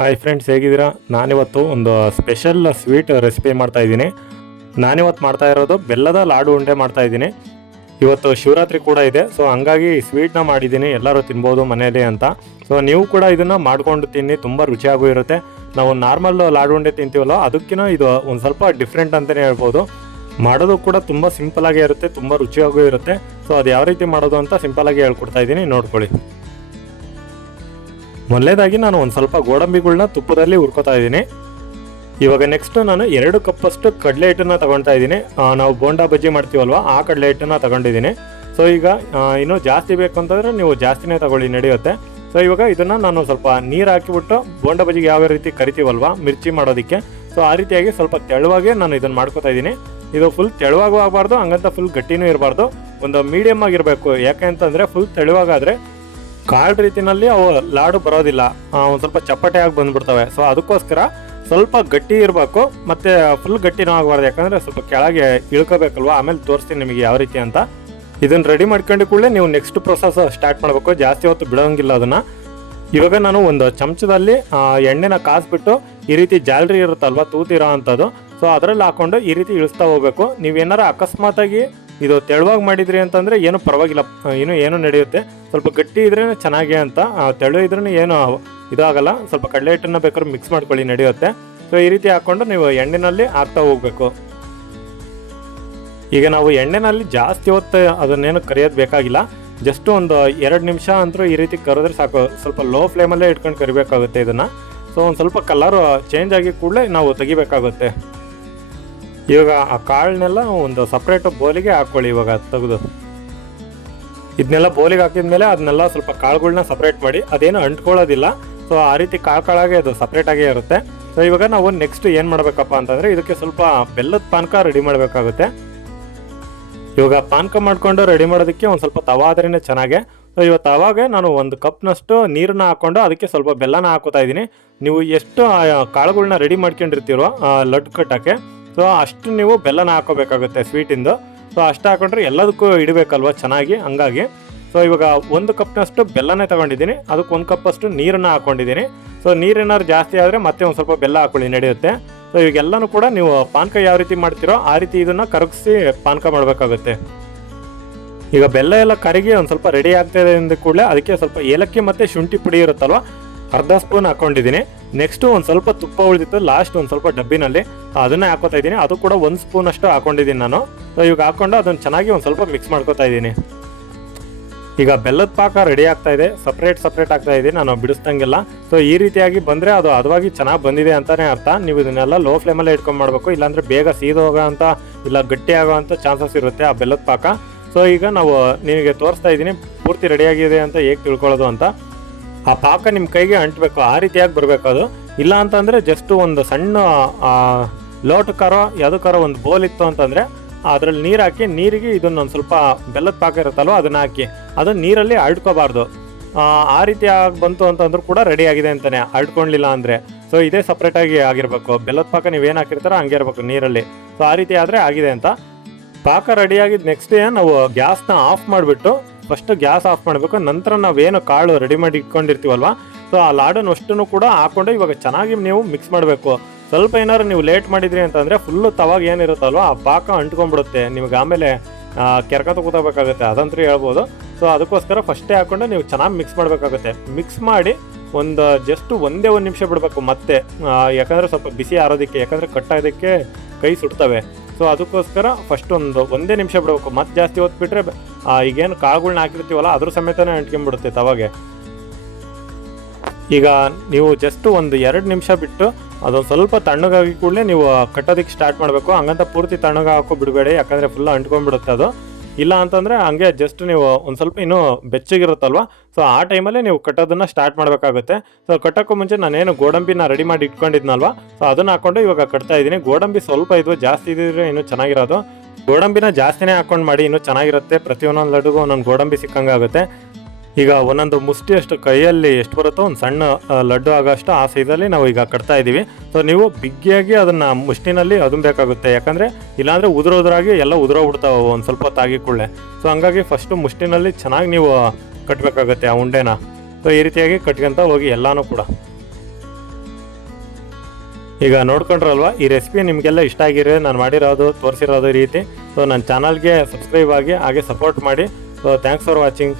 Hi friends ಹೇಗಿದ್ದೀರಾ? ನಾನಿವತ್ತು ಒಂದು ಸ್ಪೆಷಲ್ ಸ್ವೀಟ್ ರೆಸಿಪಿ ಮಾಡ್ತಾ ಇದ್ದೀನಿ. ನಾನಿವತ್ತು ಮಾಡ್ತಾ ಇರೋದು ಬೆಲ್ಲದ ಲಾಡು ಉಂಡೆ ಮಾಡ್ತಾ ಇದ್ದೀನಿ. ಇವತ್ತು ಶಿವರಾತ್ರಿ ಕೂಡ ಇದೆ ಸೊ ಹಂಗಾಗಿ ಸ್ವೀಟ್ನ ಮಾಡಿದ್ದೀನಿ. ಎಲ್ಲರೂ ತಿನ್ಬೋದು ಮನೆಯಲ್ಲಿ ಅಂತ. ಸೊ ನೀವು ಕೂಡ ಇದನ್ನು ಮಾಡ್ಕೊಂಡು ತಿನ್ನಿ, ತುಂಬ ರುಚಿಯಾಗೂ ಇರುತ್ತೆ. ನಾವು ನಾರ್ಮಲ್ ಲಾಡು ಉಂಡೆ ತಿಂತೀವಲ್ಲ ಅದಕ್ಕಿಂತ ಇದು ಒಂದು ಸ್ವಲ್ಪ ಡಿಫ್ರೆಂಟ್ ಅಂತಲೇ ಹೇಳ್ಬೋದು. ಮಾಡೋದು ಕೂಡ ತುಂಬ ಸಿಂಪಲ್ ಆಗೇ ಇರುತ್ತೆ, ತುಂಬ ರುಚಿಯಾಗೂ ಇರುತ್ತೆ. ಸೊ ಅದು ಯಾವ ರೀತಿ ಮಾಡೋದು ಅಂತ ಸಿಂಪಲ್ ಆಗಿ ಹೇಳ್ಕೊಡ್ತಾ ಇದ್ದೀನಿ, ನೋಡ್ಕೊಳ್ಳಿ. ಮೊದಲೇದಾಗಿ ನಾನು ಒಂದು ಸ್ವಲ್ಪ ಗೋಡಂಬಿಗಳನ್ನ ತುಪ್ಪದಲ್ಲಿ ಹುರ್ಕೋತಾ ಇದ್ದೀನಿ. ಇವಾಗ ನೆಕ್ಸ್ಟ್ ನಾನು ಎರಡು ಕಪ್ಪಷ್ಟು ಕಡಲೆ ಹಿಟ್ಟನ್ನು ತಗೊಳ್ತಾ ಇದ್ದೀನಿ. ನಾವು ಬೋಂಡಾ ಬಜ್ಜಿ ಮಾಡ್ತೀವಲ್ವ, ಆ ಕಡಲೆ ಹಿಟ್ಟನ್ನು ತಗೊಂಡಿದ್ದೀನಿ. ಸೊ ಈಗ ಇನ್ನು ಜಾಸ್ತಿ ಬೇಕು ಅಂತಂದರೆ ನೀವು ಜಾಸ್ತಿನೇ ತಗೊಳ್ಳಿ, ನಡೆಯುತ್ತೆ. ಸೊ ಇವಾಗ ಇದನ್ನು ನಾನು ಸ್ವಲ್ಪ ನೀರು ಹಾಕಿಬಿಟ್ಟು ಬೋಂಡಾ ಬಜ್ಜಿಗೆ ಯಾವ ರೀತಿ ಕರಿತೀವಲ್ವ, ಮಿರ್ಚಿ ಮಾಡೋದಕ್ಕೆ. ಸೊ ಆ ರೀತಿಯಾಗಿ ಸ್ವಲ್ಪ ತೆಳುವಾಗೆ ನಾನು ಇದನ್ನು ಮಾಡ್ಕೋತಾ ಇದ್ದೀನಿ. ಇದು ಫುಲ್ ತೆಳುವಾಗೂ ಆಗಬಾರ್ದು, ಹಂಗಂತ ಫುಲ್ ಗಟ್ಟಿನೂ ಇರಬಾರ್ದು. ಒಂದು ಮೀಡಿಯಮ್ ಆಗಿರಬೇಕು, ಯಾಕೆ ಅಂತಂದರೆ ಫುಲ್ ತೆಳುವಾಗಾದರೆ ಕಾಳು ರೀತಿನಲ್ಲಿ ಅವು ಲಾಡು ಬರೋದಿಲ್ಲ. ಒಂದು ಸ್ವಲ್ಪ ಚಪ್ಪಟೆ ಆಗಿ ಬಂದ್ಬಿಡ್ತವೆ. ಸೊ ಅದಕ್ಕೋಸ್ಕರ ಸ್ವಲ್ಪ ಗಟ್ಟಿ ಇರಬೇಕು. ಮತ್ತೆ ಫುಲ್ ಗಟ್ಟಿನೂ ಆಗಬಾರ್ದು. ಯಾಕಂದರೆ ಸ್ವಲ್ಪ ಕೆಳಗೆ ಇಳ್ಕೋಬೇಕಲ್ವಾ? ಆಮೇಲೆ ತೋರಿಸ್ತೀನಿ ನಿಮಗೆ ಯಾವ ರೀತಿ ಅಂತ. ಇದನ್ನು ರೆಡಿ ಮಾಡ್ಕೊಂಡು ಕೂಡಲೇ ನೀವು ನೆಕ್ಸ್ಟ್ ಪ್ರೊಸೆಸ್ ಸ್ಟಾರ್ಟ್ ಮಾಡಬೇಕು. ಜಾಸ್ತಿ ಹೊತ್ತು ಬಿಡೋಂಗಿಲ್ಲ ಅದನ್ನು. ಇವಾಗ ನಾನು ಒಂದು ಚಮಚದಲ್ಲಿ ಎಣ್ಣೆನ ಕಾಸ್ಬಿಟ್ಟು ಈ ರೀತಿ ಜಾಲರಿ ಇರುತ್ತಲ್ವ? ತೂತಿರೋ ಅಂಥದ್ದು. ಸೊ ಅದರಲ್ಲಿ ಹಾಕೊಂಡು ಈ ರೀತಿ ಇಳಿಸ್ತಾ ಹೋಗ್ಬೇಕು. ನೀವೇನಾರ ಅಕಸ್ಮಾತಾಗಿ ಇದು ತೆಳುವಾಗಿ ಮಾಡಿದ್ರಿ ಅಂತಂದರೆ ಏನು ಪರವಾಗಿಲ್ಲ. ಏನು ಏನು ನಡೆಯುತ್ತೆ? ಸ್ವಲ್ಪ ಗಟ್ಟಿ ಇದ್ರೇ ಚೆನ್ನಾಗಿ ಅಂತ. ತೆಳು ಇದ್ರೂ ಏನು ಇದಾಗಲ್ಲ. ಸ್ವಲ್ಪ ಕಡಲೆ ಹಿಟ್ಟನ್ನು ಬೇಕಾದ್ರೆ ಮಿಕ್ಸ್ ಮಾಡ್ಕೊಳ್ಳಿ, ನಡೆಯುತ್ತೆ. ಸೊ ಈ ರೀತಿ ಹಾಕ್ಕೊಂಡು ನೀವು ಎಣ್ಣೆನಲ್ಲಿ ಹಾಕ್ತಾ ಹೋಗಬೇಕು. ಈಗ ನಾವು ಎಣ್ಣೆನಲ್ಲಿ ಜಾಸ್ತಿ ಹೊತ್ತು ಅದನ್ನೇನು ಕರಿಯೋದು ಬೇಕಾಗಿಲ್ಲ. ಜಸ್ಟ್ ಒಂದು ಎರಡು ನಿಮಿಷ ಅಂತೂ ಈ ರೀತಿ ಕರೆದ್ರೆ ಸಾಕು. ಸ್ವಲ್ಪ ಲೋ ಫ್ಲೇಮಲ್ಲೇ ಇಟ್ಕೊಂಡು ಕರಿಬೇಕಾಗುತ್ತೆ ಇದನ್ನು. ಸೊ ಒಂದು ಸ್ವಲ್ಪ ಕಲರು ಚೇಂಜ್ ಆಗಿ ಕೂಡಲೇ ನಾವು ತೆಗಿಬೇಕಾಗುತ್ತೆ. ಇವಾಗ ಆ ಕಾಳನ್ನೆಲ್ಲ ಒಂದು ಸಪ್ರೇಟ್ ಬೋಲಿಗೆ ಹಾಕ್ಕೊಳ್ಳಿ ಇವಾಗ ತೆಗೆದು. ಇದನ್ನೆಲ್ಲ ಬೋಲಿಗೆ ಹಾಕಿದ್ಮೇಲೆ ಅದನ್ನೆಲ್ಲ ಸ್ವಲ್ಪ ಕಾಳುಗಳನ್ನ ಸಪ್ರೇಟ್ ಮಾಡಿ, ಅದೇನು ಅಂಟ್ಕೊಳ್ಳೋದಿಲ್ಲ. ಸೊ ಆ ರೀತಿ ಕಾಳು ಕಾಳಾಗೆ ಅದು ಸಪ್ರೇಟಾಗೇ ಇರುತ್ತೆ. ಸೊ ಇವಾಗ ನಾವು ನೆಕ್ಸ್ಟ್ ಏನು ಮಾಡಬೇಕಪ್ಪ ಅಂತಂದರೆ ಇದಕ್ಕೆ ಸ್ವಲ್ಪ ಬೆಲ್ಲದ ಪಾನಕ ರೆಡಿ ಮಾಡಬೇಕಾಗುತ್ತೆ. ಇವಾಗ ಪಾನಕ ಮಾಡ್ಕೊಂಡು ರೆಡಿ ಮಾಡೋದಕ್ಕೆ ಒಂದು ಸ್ವಲ್ಪ ತವ ಆದ್ರೇ ಚೆನ್ನಾಗೆ. ಸೊ ಇವತ್ತು ತವಾಗೆ ನಾನು ಒಂದು ಕಪ್ನಷ್ಟು ನೀರನ್ನ ಹಾಕ್ಕೊಂಡು ಅದಕ್ಕೆ ಸ್ವಲ್ಪ ಬೆಲ್ಲನ ಹಾಕೋತಾ ಇದ್ದೀನಿ. ನೀವು ಎಷ್ಟು ಕಾಳುಗಳನ್ನ ಕಾಳುಗಳ್ನ ರೆಡಿ ಮಾಡ್ಕೊಂಡಿರ್ತೀರೋ ಲಡ್ಡು ಕಟ್ಟಕ್ಕೆ ಸೊ ಅಷ್ಟು ನೀವು ಬೆಲ್ಲನ ಹಾಕೋಬೇಕಾಗುತ್ತೆ ಸ್ವೀಟಿಂದು ಸೊ ಅಷ್ಟು ಹಾಕೊಂಡ್ರೆ ಎಲ್ಲದಕ್ಕೂ ಇಡಬೇಕಲ್ವ ಚೆನ್ನಾಗಿ, ಹಂಗಾಗಿ. ಸೊ ಇವಾಗ ಒಂದು ಕಪ್ನಷ್ಟು ಬೆಲ್ಲನೇ ತಗೊಂಡಿದ್ದೀನಿ. ಅದಕ್ಕೆ ಒಂದು ಕಪ್ಪಷ್ಟು ನೀರನ್ನ ಹಾಕೊಂಡಿದ್ದೀನಿ. ಸೊ ನೀರೇನಾದ್ರು ಜಾಸ್ತಿ ಆದರೆ ಮತ್ತೆ ಒಂದು ಸ್ವಲ್ಪ ಬೆಲ್ಲ ಹಾಕೊಳ್ಳಿ, ನಡೆಯುತ್ತೆ. ಸೊ ಇವಾಗೆಲ್ಲನೂ ಕೂಡ ನೀವು ಪಾನಕ ಯಾವ ರೀತಿ ಮಾಡ್ತೀರೋ ಆ ರೀತಿ ಇದನ್ನು ಕರಗಿಸಿ ಪಾನಕ ಮಾಡಬೇಕಾಗುತ್ತೆ. ಈಗ ಬೆಲ್ಲ ಎಲ್ಲ ಕರಗಿ ಒಂದು ಸ್ವಲ್ಪ ರೆಡಿ ಆಗ್ತಾಯಿದೆ ಅಂದ ಕೂಡಲೇ ಅದಕ್ಕೆ ಸ್ವಲ್ಪ ಏಲಕ್ಕಿ ಮತ್ತು ಶುಂಠಿ ಪುಡಿ ಇರುತ್ತಲ್ವ ಅರ್ಧ ಸ್ಪೂನ್ ಹಾಕೊಂಡಿದ್ದೀನಿ. ನೆಕ್ಸ್ಟ್ ಒಂದು ಸ್ವಲ್ಪ ತುಪ್ಪ ಉಳಿದಿತ್ತು ಲಾಸ್ಟ್ ಒಂದು ಸ್ವಲ್ಪ ಡಬ್ಬಿನಲ್ಲಿ. ಅದನ್ನೇ ಹಾಕೋತಾ ಇದ್ದೀನಿ. ಅದು ಕೂಡ ಒಂದು ಸ್ಪೂನ್ ಅಷ್ಟು ಹಾಕೊಂಡಿದ್ದೀನಿ ನಾನು. ಸೊ ಇವಾಗ ಹಾಕೊಂಡು ಅದನ್ನು ಚೆನ್ನಾಗಿ ಒಂದು ಸ್ವಲ್ಪ ಮಿಕ್ಸ್ ಮಾಡ್ಕೊತಾ ಇದ್ದೀನಿ. ಈಗ ಬೆಲ್ಲದ ಪಾಕ ರೆಡಿ ಆಗ್ತಾ ಇದೆ. ಸಪ್ರೇಟ್ ಸಪ್ರೇಟ್ ಆಗ್ತಾ ಇದೆ. ನಾನು ಬಿಡಿಸ್ದಂಗೆಲ್ಲ. ಸೊ ಈ ರೀತಿಯಾಗಿ ಬಂದರೆ ಅದು ಅದವಾಗಿ ಚೆನ್ನಾಗಿ ಬಂದಿದೆ ಅಂತಲೇ ಅರ್ಥ. ನೀವು ಇದನ್ನೆಲ್ಲ ಲೋ ಫ್ಲೇಮಲ್ಲೇ ಇಟ್ಕೊಂಡು ಮಾಡಬೇಕು. ಇಲ್ಲಾಂದರೆ ಬೇಗ ಸೀದೋಗೋ ಅಂತ, ಇಲ್ಲ ಗಟ್ಟಿ ಆಗೋ ಅಂತ ಚಾನ್ಸಸ್ ಇರುತ್ತೆ ಆ ಬೆಲ್ಲದ ಪಾಕ. ಸೊ ಈಗ ನಾವು ನಿಮಗೆ ತೋರಿಸ್ತಾ ಇದ್ದೀನಿ. ಪೂರ್ತಿ ರೆಡಿಯಾಗಿದೆ ಅಂತ ಹೇಗೆ ತಿಳ್ಕೊಳ್ಳೋದು ಅಂತ. ಆ ಪಾಕ ನಿಮ್ಮ ಕೈಗೆ ಅಂಟಬೇಕು ಆ ರೀತಿಯಾಗಿ ಬರಬೇಕು ಅದು ಇಲ್ಲ ಅಂತಂದರೆ ಜಸ್ಟ್ ಒಂದು ಸಣ್ಣ ಲೋಟಕ್ಕಾರೋ ಯಾವುದಕ್ಕಾರೋ ಒಂದು ಬೋಲ್ ಇತ್ತು ಅಂತಂದರೆ ಅದರಲ್ಲಿ ನೀರು ಹಾಕಿ ನೀರಿಗೆ ಇದನ್ನ ಒಂದು ಸ್ವಲ್ಪ ಬೆಲ್ಲದ ಪಾಕ ಇರುತ್ತಲ್ವ ಅದನ್ನ ಹಾಕಿ ಅದು ನೀರಲ್ಲಿ ಅಳ್ಕೋಬಾರ್ದು. ಆ, ರೀತಿ ಆಗಿ ಬಂತು ಅಂತಂದ್ರೂ ಕೂಡ ರೆಡಿ ಆಗಿದೆ ಅಂತಾನೆ ಅಳ್ಕೊಳ್ಲಿಲ್ಲ ಅಂದರೆ. ಸೊ ಇದೇ ಸಪ್ರೇಟಾಗಿ ಆಗಿರಬೇಕು. ಬೆಲ್ಲದ ಪಾಕ ನೀವು ಏನು ಹಾಕಿರ್ತಾರೋ ಹಂಗೆ ಇರಬೇಕು ನೀರಲ್ಲಿ. ಸೊ ಆ ರೀತಿ ಆದರೆ ಆಗಿದೆ ಅಂತ. ಪಾಕ ರೆಡಿಯಾಗಿದ್ದು ನೆಕ್ಸ್ಟ್ ಡೇ ನಾವು ಗ್ಯಾಸ್ನ ಆಫ್ ಮಾಡಿಬಿಟ್ಟು ಫಸ್ಟ್ ಗ್ಯಾಸ್ ಆಫ್ ಮಾಡಬೇಕು, ನಂತರ ನಾವೇನು ಕಾಳು ರೆಡಿ ಮಾಡಿ ಇಟ್ಕೊಂಡಿರ್ತೀವಲ್ವ? ಸೊ ಆ ಲಾಡನ್ನು ಅಷ್ಟನ್ನು ಕೂಡ ಹಾಕೊಂಡು ಇವಾಗ ಚೆನ್ನಾಗಿ ನೀವು ಮಿಕ್ಸ್ ಮಾಡಬೇಕು. ಸ್ವಲ್ಪ ಏನಾದ್ರು ನೀವು ಲೇಟ್ ಮಾಡಿದ್ರಿ ಅಂತಂದರೆ ಫುಲ್ಲು ತವಾಗ ಏನಿರುತ್ತಲ್ವ, ಆ ಪಾಕ ಅಂಟ್ಕೊಂಡ್ಬಿಡುತ್ತೆ. ನಿಮಗೆ ಆಮೇಲೆ ಕೆರ್ಕ ತಗೋತಬೇಕಾಗುತ್ತೆ ಅದಂತೂ ಹೇಳ್ಬೋದು. ಸೊ ಅದಕ್ಕೋಸ್ಕರ ಫಸ್ಟೇ ಹಾಕೊಂಡು ನೀವು ಚೆನ್ನಾಗಿ ಮಿಕ್ಸ್ ಮಾಡಬೇಕಾಗುತ್ತೆ. ಮಿಕ್ಸ್ ಮಾಡಿ ಒಂದು ಜಸ್ಟ್ ಒಂದೇ ಒಂದು ನಿಮಿಷ ಬಿಡಬೇಕು ಮತ್ತೆ. ಯಾಕಂದರೆ ಸ್ವಲ್ಪ ಬಿಸಿ ಆರೋದಕ್ಕೆ, ಯಾಕಂದರೆ ಕಟ್ಟಾಗೋದಕ್ಕೆ ಕೈ ಸುಡ್ತವೆ. ಸೊ ಅದಕ್ಕೋಸ್ಕರ ಫಸ್ಟ್ ಒಂದು ಒಂದೇ ನಿಮಿಷ ಬಿಡಬೇಕು. ಮತ್ತೆ ಜಾಸ್ತಿ ಬಿಟ್ಟರೆ ಈಗೇನು ಕಾಳುಗಳ್ನ ಹಾಕಿರ್ತೀವಲ್ಲ, ಅದ್ರ ಸಮೇತನೇ ಅಂಟ್ಕೊಂಡ್ಬಿಡುತ್ತೆ ತವಾಗೆ. ಈಗ ನೀವು ಜಸ್ಟ್ ಒಂದು ಎರಡು ನಿಮಿಷ ಬಿಟ್ಟು ಅದೊಂದು ಸ್ವಲ್ಪ ತಣ್ಣಗಾಗಿ ಕೂಡಲೇ ನೀವು ಕಟ್ಟೋದಕ್ಕೆ ಸ್ಟಾರ್ಟ್ ಮಾಡಬೇಕು. ಹಂಗಂತ ಪೂರ್ತಿ ತಣ್ಣಗಾಕೋ ಬಿಡಬೇಡಿ, ಯಾಕಂದರೆ ಫುಲ್ ಅಂಟ್ಕೊಂಡ್ಬಿಡುತ್ತೆ ಅದು. ಇಲ್ಲ ಅಂತಂದರೆ ಹಂಗೆ ಜಸ್ಟ್ ನೀವು ಒಂದು ಸ್ವಲ್ಪ ಇನ್ನೂ ಬೆಚ್ಚಗಿರುತ್ತಲ್ವ? ಸೊ ಆ ಟೈಮಲ್ಲೇ ನೀವು ಕಟ್ಟೋದನ್ನು ಸ್ಟಾರ್ಟ್ ಮಾಡಬೇಕಾಗುತ್ತೆ. ಸೊ ಕಟ್ಟೋಕ್ಕೂ ಮುಂಚೆ ನಾನೇನು ಗೋಡಂಬಿನ ರೆಡಿ ಮಾಡಿ ಇಟ್ಕೊಂಡಿದ್ನಲ್ವ? ಸೊ ಅದನ್ನು ಹಾಕ್ಕೊಂಡು ಇವಾಗ ಕಟ್ತಾ ಇದ್ದೀನಿ. ಗೋಡಂಬಿ ಸ್ವಲ್ಪ ಇದು ಜಾಸ್ತಿ ಇದ್ದರೆ ಇನ್ನೂ ಚೆನ್ನಾಗಿರೋದು. ಗೋಡಂಬಿನ ಜಾಸ್ತಿನೇ ಹಾಕ್ಕೊಂಡು ಮಾಡಿ ಇನ್ನೂ ಚೆನ್ನಾಗಿರುತ್ತೆ. ಪ್ರತಿಯೊಂದೊಂದು ಲಡ್ಡುಗೂ ಒಂದೊಂದು ಗೋಡಂಬಿ ಸಿಕ್ಕಂಗೆ ಆಗುತ್ತೆ ಈಗ ಒಂದೊಂದು ಮುಷ್ಟಿ ಅಷ್ಟು ಕೈಯಲ್ಲಿ ಎಷ್ಟು ಬರುತ್ತೋ ಒಂದು ಸಣ್ಣ ಲಡ್ಡು ಆಗೋಷ್ಟು ಆ ಸೈಜಲ್ಲಿ ನಾವು ಈಗ ಕಟ್ತಾ ಇದ್ದೀವಿ. ಸೊ ನೀವು ಬಿಗ್ಗಿಯಾಗಿ ಅದನ್ನು ಮುಷ್ಟಿನಲ್ಲಿ ಅದುಂಬೇಕಾಗುತ್ತೆ ಯಾಕಂದರೆ ಇಲ್ಲಾಂದರೆ ಉದುರೋದ್ರಾಗಿ ಎಲ್ಲ ಉದುರೋಗ್ಬಿಡ್ತಾವೆ ಒಂದು ಸ್ವಲ್ಪ ತಾಗಿ ಕೂಡಲೇ. ಸೊ ಹಂಗಾಗಿ ಫಸ್ಟು ಮುಷ್ಟಿನಲ್ಲಿ ಚೆನ್ನಾಗಿ ನೀವು ಕಟ್ಟಬೇಕಾಗುತ್ತೆ ಆ ಉಂಡೆನ. ಸೊ ಈ ರೀತಿಯಾಗಿ ಕಟ್ಕೊಂತ ಹೋಗಿ ಎಲ್ಲಾನು ಕೂಡ. ಈಗ ನೋಡ್ಕೊಂಡ್ರಲ್ವಾ, ಈ ರೆಸಿಪಿ ನಿಮಗೆಲ್ಲ ಇಷ್ಟ ಆಗಿರೋ ನಾನು ಮಾಡಿರೋದು, ತೋರಿಸಿರೋದು ರೀತಿ. ಸೊ ನನ್ನ ಚಾನಲ್ಗೆ ಸಬ್ಸ್ಕ್ರೈಬ್ ಆಗಿ, ಹಾಗೆ ಸಪೋರ್ಟ್ ಮಾಡಿ. So thanks for watching